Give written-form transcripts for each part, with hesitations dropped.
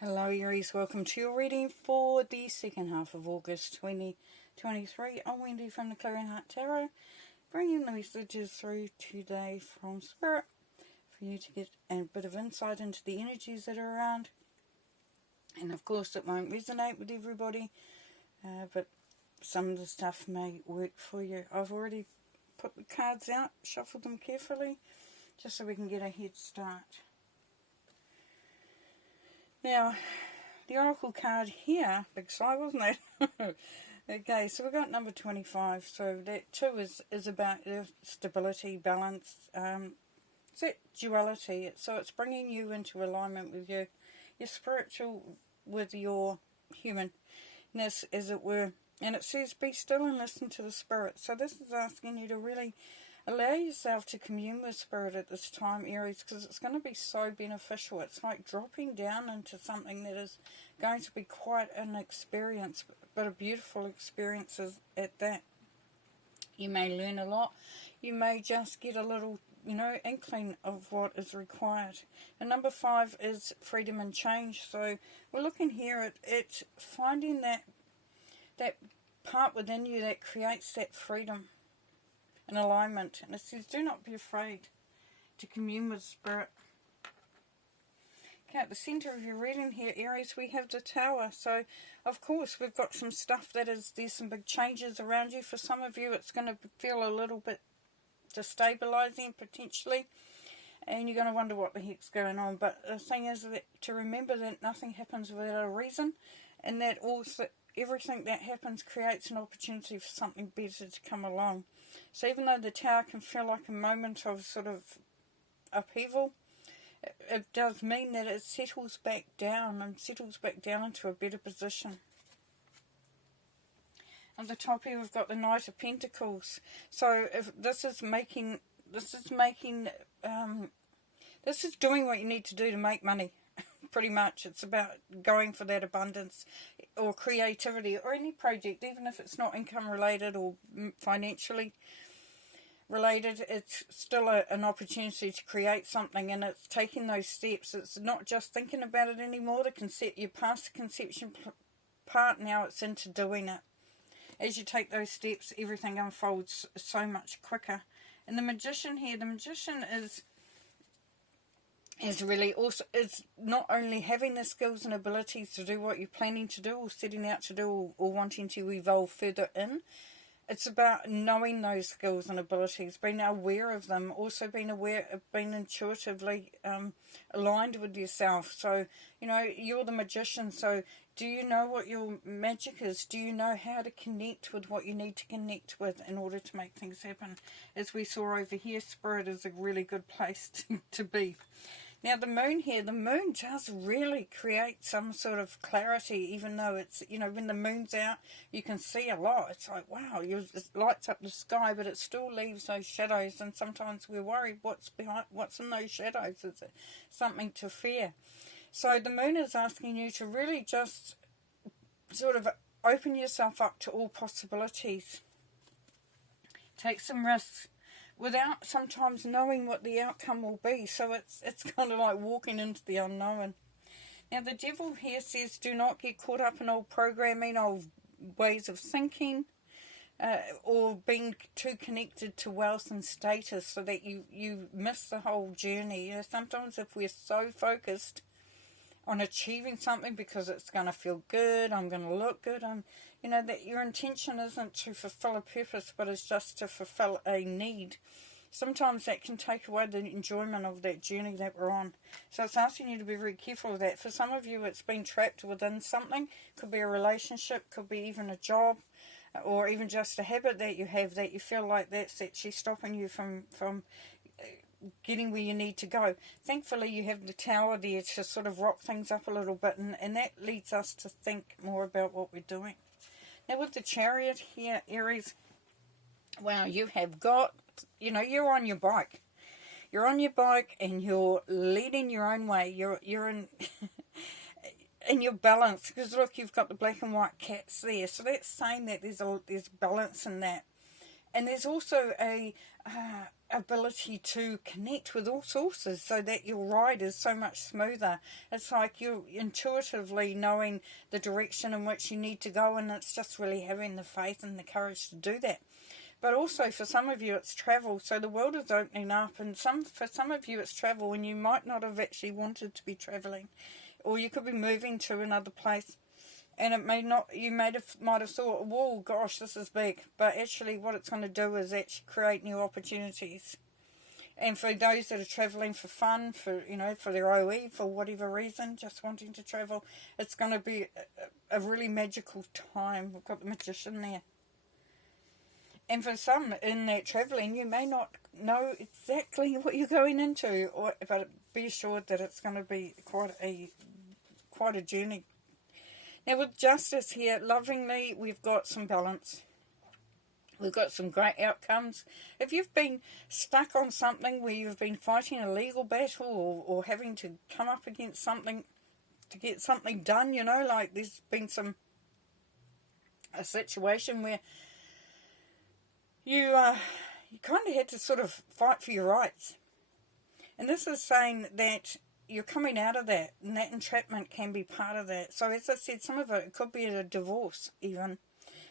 Hello Aries, welcome to your reading for the second half of August 2023. I'm Wendy from the Clearing Heart Tarot, bringing the messages through today from Spirit for you to get a bit of insight into the energies that are around. And of course it won't resonate with everybody, but some of the stuff may work for you. I've already put the cards out, shuffled them carefully, just so we can get a head start. Now, the Oracle card here, big sigh, wasn't it? Okay, so we've got number 25. So that 2 is about stability, balance. It's that duality. So it's bringing you into alignment with your spiritual, with your humanness, as it were. And it says, be still and listen to the Spirit. So this is asking you to really allow yourself to commune with Spirit at this time, Aries, because it's going to be so beneficial. It's like dropping down into something that is going to be quite an experience, but a beautiful experience at that. You may learn a lot. You may just get a little, inkling of what is required. And number 5 is freedom and change. So we're looking here at finding that part within you that creates that freedom and alignment. And it says, do not be afraid to commune with Spirit. Okay, at the centre of your reading here, Aries, we have the Tower. So, of course, we've got some stuff there's some big changes around you. For some of you, it's going to feel a little bit destabilising, potentially. And you're going to wonder what the heck's going on. But the thing is that to remember that nothing happens without a reason. And that also everything that happens creates an opportunity for something better to come along. So even though the Tower can feel like a moment of sort of upheaval, it does mean that it settles back down into a better position. At the top here we've got the Knight of Pentacles. So if this is doing what you need to do to make money. Pretty much. It's about going for that abundance or creativity or any project, even if it's not income related or financially related. It's still an opportunity to create something, and it's taking those steps. It's not just thinking about it anymore. You're past the conception part, now it's into doing it. As you take those steps, everything unfolds so much quicker. And the Magician here, the Magician is really also is not only having the skills and abilities to do what you're planning to do or setting out to do or wanting to evolve further in. It's about knowing those skills and abilities, being aware of them, also being aware of being intuitively aligned with yourself. So, you're the Magician, so do you know what your magic is? Do you know how to connect with what you need to connect with in order to make things happen? As we saw over here, Spirit is a really good place to be. Now the Moon here, the Moon does really create some sort of clarity, even though it's, when the Moon's out, you can see a lot. It's like, wow, it lights up the sky, but it still leaves those shadows, and sometimes we're worried what's in those shadows. Is it something to fear? So the Moon is asking you to really just sort of open yourself up to all possibilities. Take some risks, without sometimes knowing what the outcome will be. So it's kind of like walking into the unknown. Now the Devil here says, do not get caught up in old programming, old ways of thinking, or being too connected to wealth and status, so that you miss the whole journey. Sometimes if we're so focused on achieving something because it's going to feel good, I'm going to look good, that your intention isn't to fulfill a purpose, but it's just to fulfill a need. Sometimes that can take away the enjoyment of that journey that we're on. So it's asking you to be very careful of that. For some of you, it's been trapped within something. Could be a relationship, could be even a job, or even just a habit that you have that you feel like that's actually stopping you from getting where you need to go. Thankfully, you have the Tower there to sort of rock things up a little bit, and that leads us to think more about what we're doing. Now, with the Chariot here, Aries, wow, you have got, you're on your bike. You're on your bike and you're leading your own way. You're in in your balance, because look, you've got the black and white cats there. So that's saying that there's balance in that. And there's also a ability to connect with all sources so that your ride is so much smoother. It's like you're intuitively knowing the direction in which you need to go, and it's just really having the faith and the courage to do that. But also for some of you it's travel, so the world is opening up, and for some of you it's travel and you might not have actually wanted to be travelling, or you could be moving to another place. And it may not, you might have thought, whoa, gosh, this is big. But actually what it's going to do is actually create new opportunities. And for those that are travelling for fun, for, you know, for their OE, for whatever reason, just wanting to travel, it's going to be a really magical time. We've got the Magician there. And for some in that travelling, you may not know exactly what you're going into, but be assured that it's going to be quite a journey. Now with Justice here, lovingly, we've got some balance. We've got some great outcomes. If you've been stuck on something where you've been fighting a legal battle or having to come up against something to get something done, you know, like there's been a situation where you kind of had to sort of fight for your rights. And this is saying that you're coming out of that, and that entrapment can be part of that. So as I said, some of it could be a divorce even,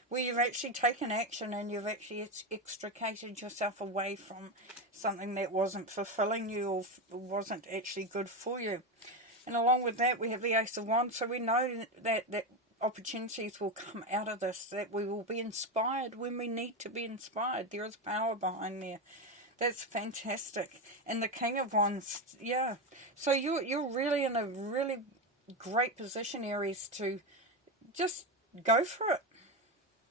where you've actually taken action and you've actually extricated yourself away from something that wasn't fulfilling you or wasn't actually good for you. And along with that, we have the Ace of Wands, so we know that opportunities will come out of this, that we will be inspired when we need to be inspired. There is power behind there. That's fantastic. And the King of Wands, yeah. So you're really in a really great position, Aries, to just go for it.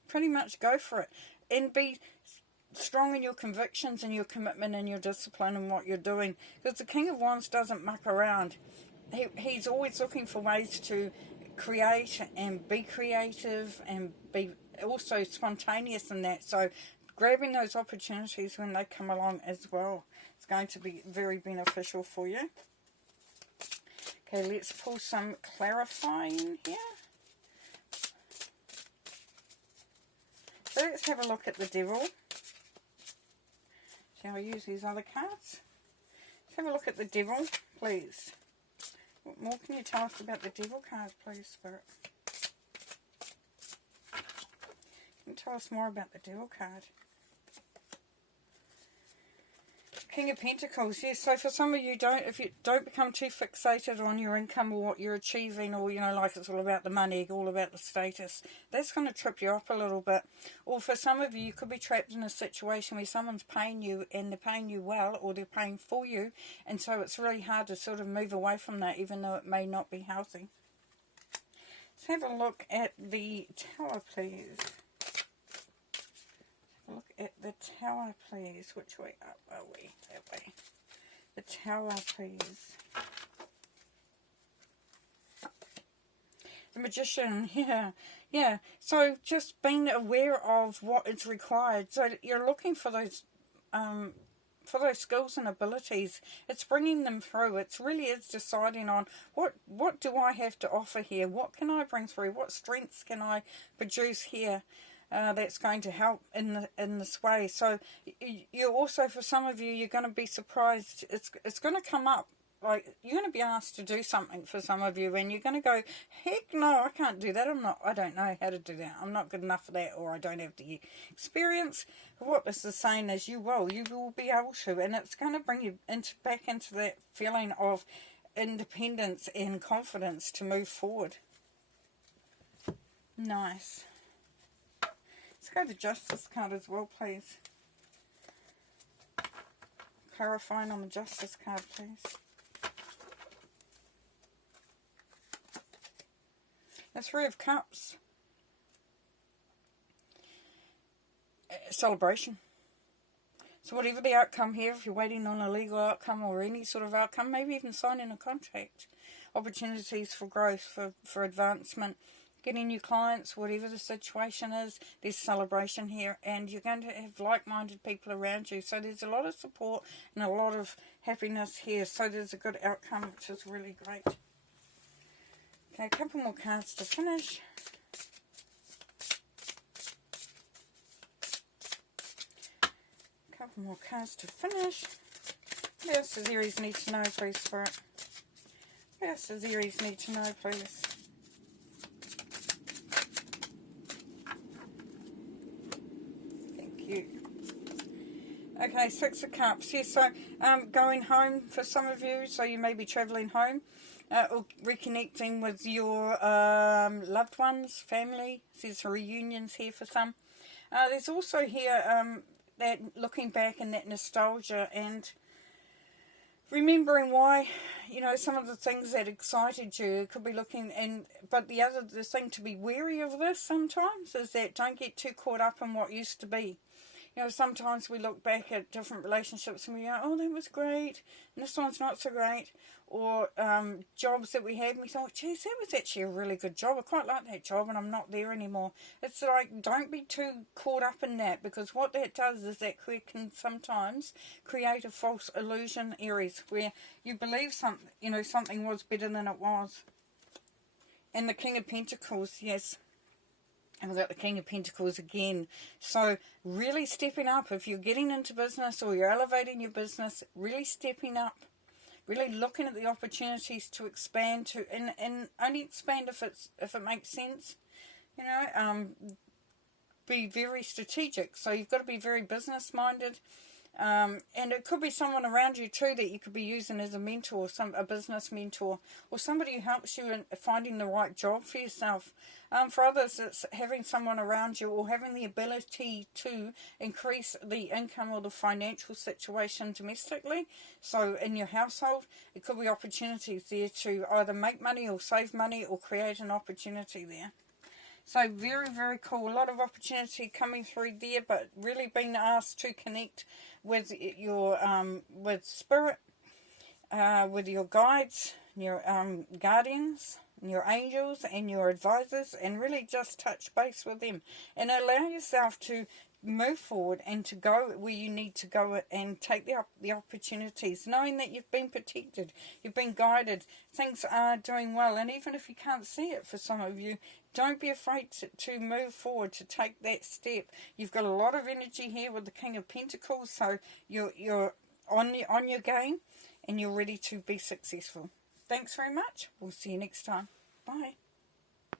Pretty much go for it. And be strong in your convictions and your commitment and your discipline and what you're doing. Because the King of Wands doesn't muck around. He's always looking for ways to create and be creative and be also spontaneous in that. So grabbing those opportunities when they come along as well, it's going to be very beneficial for you. Okay, let's pull some clarifying here. So let's have a look at the Devil. Shall we use these other cards? Let's have a look at the Devil, please. What more can you tell us about the Devil card, please, Spirit? Can you tell us more about the Devil card? King of Pentacles, yes. So for some of you, if you don't become too fixated on your income or what you're achieving, or, you know, like it's all about the money, all about the status, that's going to trip you up a little bit. Or for some of you, you could be trapped in a situation where someone's paying you and they're paying you well, or they're paying for you, and so it's really hard to sort of move away from that, even though it may not be healthy. Let's have a look at the Tower, please. Look at the Tower, please. Which way up are we? That way. The Tower, please. The Magician, yeah. So just being aware of what is required. So you're looking for those skills and abilities. It's bringing them through. It really is deciding on what do I have to offer here? What can I bring through? What strengths can I produce here? That's going to help in this way. So you also, for some of you, you're going to be surprised. It's going to come up. Like, you're going to be asked to do something for some of you, and you're going to go, heck no, I can't do that. I don't know how to do that. I'm not good enough for that, or I don't have the experience. But what this is saying is you will be able to, and it's going to bring you back into that feeling of independence and confidence to move forward. Nice. Let's go to Justice card as well, please. Clarifying on the Justice card, please. The Three of Cups. Celebration. So whatever the outcome here, if you're waiting on a legal outcome or any sort of outcome, maybe even signing a contract, opportunities for growth, for advancement, getting new clients, whatever the situation is, there's celebration here, and you're going to have like-minded people around you. So there's a lot of support and a lot of happiness here. So there's a good outcome, which is really great. Okay, a couple more cards to finish. couple more cards to finish. What else does Aries need to know, please, Spirit? What else does Aries need to know, please? Thank you. Okay, Six of Cups. Yes, so going home for some of you, so you may be travelling home or reconnecting with your loved ones, family. There's reunions here for some. There's also here that looking back and that nostalgia and remembering why, you know, some of the things that excited you. It could be looking, but the thing to be wary of this sometimes is that don't get too caught up in what used to be. You know, sometimes we look back at different relationships and we go, oh, that was great, and this one's not so great. Or jobs that we had, and we thought, geez, that was actually a really good job. I quite like that job, and I'm not there anymore. It's like, don't be too caught up in that, because what that does is that can sometimes create a false illusion, Aries, where you believe something, you know, something was better than it was. And the King of Pentacles, yes. And we've got the King of Pentacles again. So really stepping up. If you're getting into business or you're elevating your business, really stepping up. Really looking at the opportunities to expand to, and only expand if it makes sense. You know, be very strategic. So you've got to be very business minded. And it could be someone around you too that you could be using as a mentor, a business mentor, or somebody who helps you in finding the right job for yourself. For others, it's having someone around you or having the ability to increase the income or the financial situation domestically. So in your household, it could be opportunities there to either make money or save money or create an opportunity there. So very, very cool. A lot of opportunity coming through there, but really being asked to connect with your with spirit, with your guides, your guardians, your angels, and your advisors, and really just touch base with them and allow yourself to move forward and to go where you need to go and take the opportunities, knowing that you've been protected, you've been guided, things are doing well. And even if you can't see it for some of you, don't be afraid to move forward, to take that step. You've got a lot of energy here with the King of Pentacles, so you're on your game and you're ready to be successful. Thanks very much. We'll see you next time. Bye.